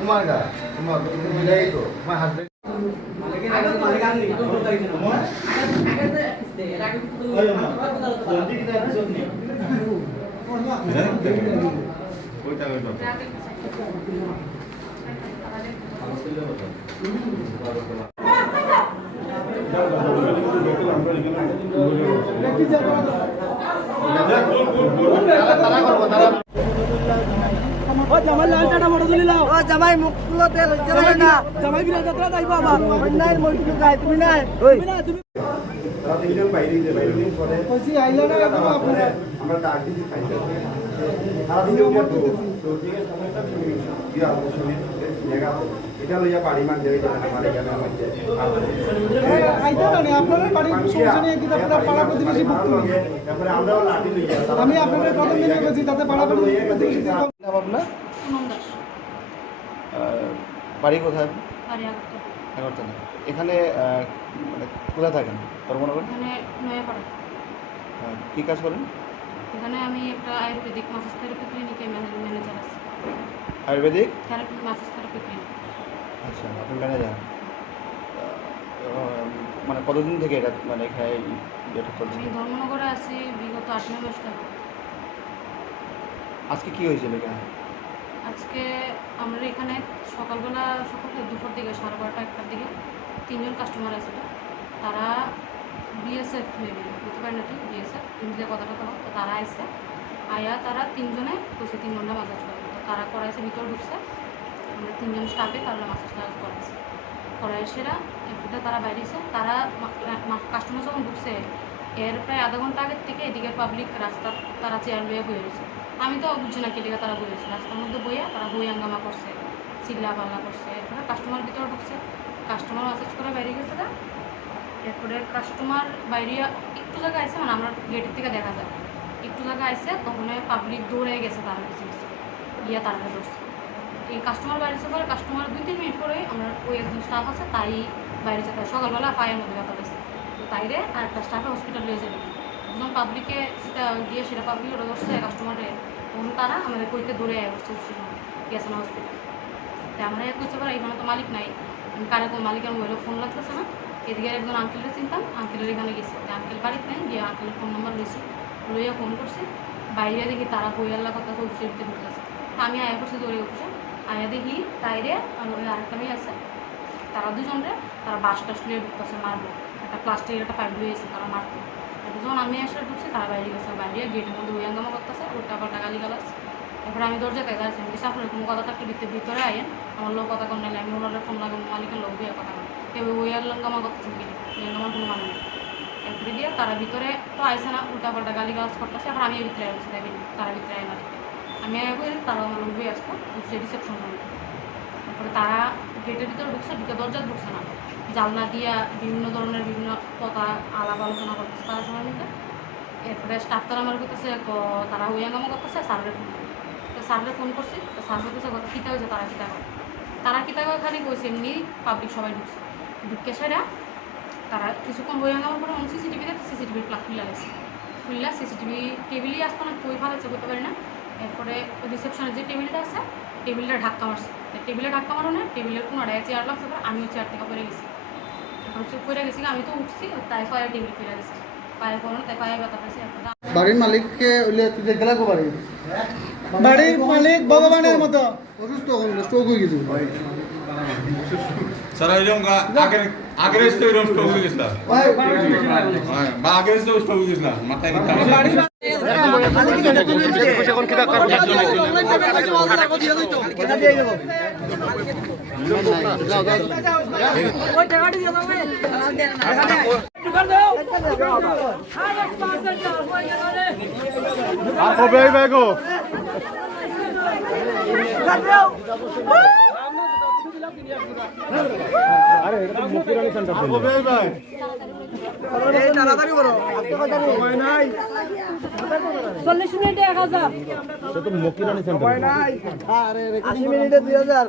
তোমার গা তোমার মিলাই তো তোমার হাজবেন্ড জামাই মুখ তুলতে লজ্জা লাগে না জামাই বিনা যাত্রা যাইবো আবার অন্যায় মই কিছু গাই তুমি নাই তুমি তারা তিনজন বাইরে পরে কইছি আইলো না আমরা ডাক দিছি খাইতে সারা দিন ওকে তো দিকে সময়টা কি আলোচনা জায়গা এটা লইয়া বাড়ি মান দেই না মানে কেন মধ্যে আইতা না আপনারা বাড়ি সমস্যা নিয়ে কি আপনারা পাড়া প্রতিবেশী মুক্ত তারপরে আমরাও লাঠি লইয়া আমি আপনাদের প্রথম দিনে বলছি তাতে পাড়া প্রতিবেশী নাম আপনার বাড়ি কোথায় বাড়ি আগরতলা। আগরতলা এখানে মানে কোথায় থাকেন কর্মনগর এখানে নয়াপাড়া। কী কাজ করেন এখানে আমি একটা আয়ুর্বেদিক মাসাজ থেরাপি ক্লিনিকে ম্যানেজার আছি। Ayurvedic therapy massage therapy clinic. আচ্ছা আপনি ম্যানেজার মানে কতদিন থেকে এটা মানে এখানে যেটা চলছে আমি ধর্মনগরে আছি বিগত 8-9 মাস ধরে। আজকে কি হয়েছিল এখানে আজকে আমরা এখানে সকালে দুপুর দিকে 12:30-1টার দিকে 3জন কাস্টমার আছে। তারা বিএসএফ মেবি বুঝতে পারেন না ঠিক বিএসএফ ইন্ডিয়া কথাটা তো তারা আইসে আয়া তারা 3জনে কইছে 3 ঘন্টা মাসাজ করবে তো তারা করাইছে ভিতরে ঢুকছে আমরা 3জন স্টাফে তারা মাসাজ টাজ করাইছে করাই সেরা এরপরে তারা বাইরেছে তারা কাস্টমার যখন ঢুকছে এর প্রায় আধা ঘন্টা আগের থেকে এদিকে পাবলিক রাস্তা তারা চেয়ার লইয়া বয়ে রয়েছে আমি তো বুঝছি না কেলিকা তারা বইয়েছে রাস্তার মধ্যে বইয়া তারা বই হাঙ্গামা করছে চিল্লা পাল্লা করছে এরপরে কাস্টমার ভিতরে ঢুকছে কাস্টমার মাসাজ করে বাইরে গেছে না এরপরে কাস্টমার বাইরে একটু জায়গায় আসছে মানে আমরা গেটের থেকে দেখা যায় একটু জায়গায় আসছে তখন পাবলিক দৌড়ে গেছে তারা কিছু কিছু গিয়া তারা ধরছে এই কাস্টমার বাইরেছে পরে কাস্টমার 2-3 মিনিট পরে আমরা ওই একজন স্টাফ আছে তাই বাইরে যেতে সকালবেলা পায়ের মধ্যে ব্যথা পেয়েছে তো তাইরে আর একটা স্টাফে হসপিটাল নিয়ে যাবে যখন পাবলিকে সেটা গিয়ে সেটা পাবলিক ওরা ধরছে কাস্টমারে তখন তারা আমাদের কইতে দৌড়ে বসছে গেছে না হসপিটাল তাই আমরা কইতে পারি এখানে তো মালিক নাই কারে কোনো মালিকের মোবাইলে ফোন লাগতেছে না এদিকে একজন আঙ্কেলের চিন্তাম আঙ্কেলের এখানে গেছে আঙ্কেল বাড়িতে নেই গিয়ে আঙ্কেলের ফোন নাম্বার লইছি লইয়া ফোন করছি বাইরে দেখি তারা বইয়াল্লা কথা অফিসের ভিতরে ঢুকতেছে আমি আয়া করছি দৌড়ে অফিসে আয়া দেখি তাইরে আর ওই আরেকটা মেয়ে আছে তারা দুজনরে তারা বাসটা লিয়ে ঢুকতেছে মারবো একটা প্লাস্টিকের একটা পাইপ লইয়েছে তারা মারতো যখন আমি এসে ঢুকছি তারা বাইরে গেছে বাইরে গেটের মধ্যে ওই হাঙ্গামা করতেছে উল্টা পাল্টা গালি গালাজ এরপরে আমি দরজা তাই দাঁড়াচ্ছি আমি আপনার কোনো কথা থাকলে ভিতরে আইন আমার লোক কথা করলে আমি ওনারা ফোন লাগাবো মালিকের লোক দিয়ে কথা বলি কেউ ওই আর হাঙ্গামা করতেছেন কি হাঙ্গামার কোনো মানে নেই এরপরে দিয়ে তারা ভিতরে তো আইসে না উল্টা পাল্টা গালি গালাজ করতেছে এখন আমি ভিতরে আসছি তাই তারা ভিতরে আই না আমি বলি তারা আমার লোক দিয়ে আসবো সে রিসেপশন করবে তারপরে তারা গেটের ভিতরে ঢুকছে ঢুকে দরজা ঢুকছে না জানলা দিয়া বিভিন্ন ধরনের বিভিন্ন কথা আলাপ আলোচনা করতেছে তারা সময় মধ্যে এরপরে স্টাফ তারা আমার করতেছে তারা ওই হাঙ্গামা করতেছে স্যারের ফোন তো স্যারের ফোন করছি তো স্যার করতেছে কথা কীটা হয়েছে তারা কীটা করে তারা কীটা করে খালি কইছে এমনি পাবলিক সবাই ঢুকছে ঢুকে সেরা তারা কিছুক্ষণ ওই হাঙ্গামার পরে সিসিটিভিতে সিসিটিভির প্লাগ খুলে গেছে খুললে সিসিটিভি টেবিলই আসতো না কই ভালো করতে পারি না এরপরে রিসেপশনের যে টেবিলটা আছে টেবিলটা ধাক্কা মারছে টেবিলে ধাক্কা মারো না টেবিলের কোনোটায় চেয়ার লাগছে পরে আমিও চেয়ার থেকে পড়ে গেছি এখন চুপ করে গেছি আমি তো উঠছি তাই পায়ে টেবিল ফেলে গেছি পায়ে পড়ানো তাই পায়ে ব্যথা পেয়েছি বাড়ির মালিককে ওইলে তুই দেখলা কো বাড়ি বাড়ির মালিক ভগবানের মতো অসুস্থ স্ট্রোক হয়ে গেছে সারা এরকম আগের স্টো এরকম স্ট্রোক হয়ে গেছে বা আগের স্টো স্ট্রোক হয়ে গেছে না মাথায় তাড়াতাড়ি বলো 40 মিনিটে 1000 80 মিনিটে 2000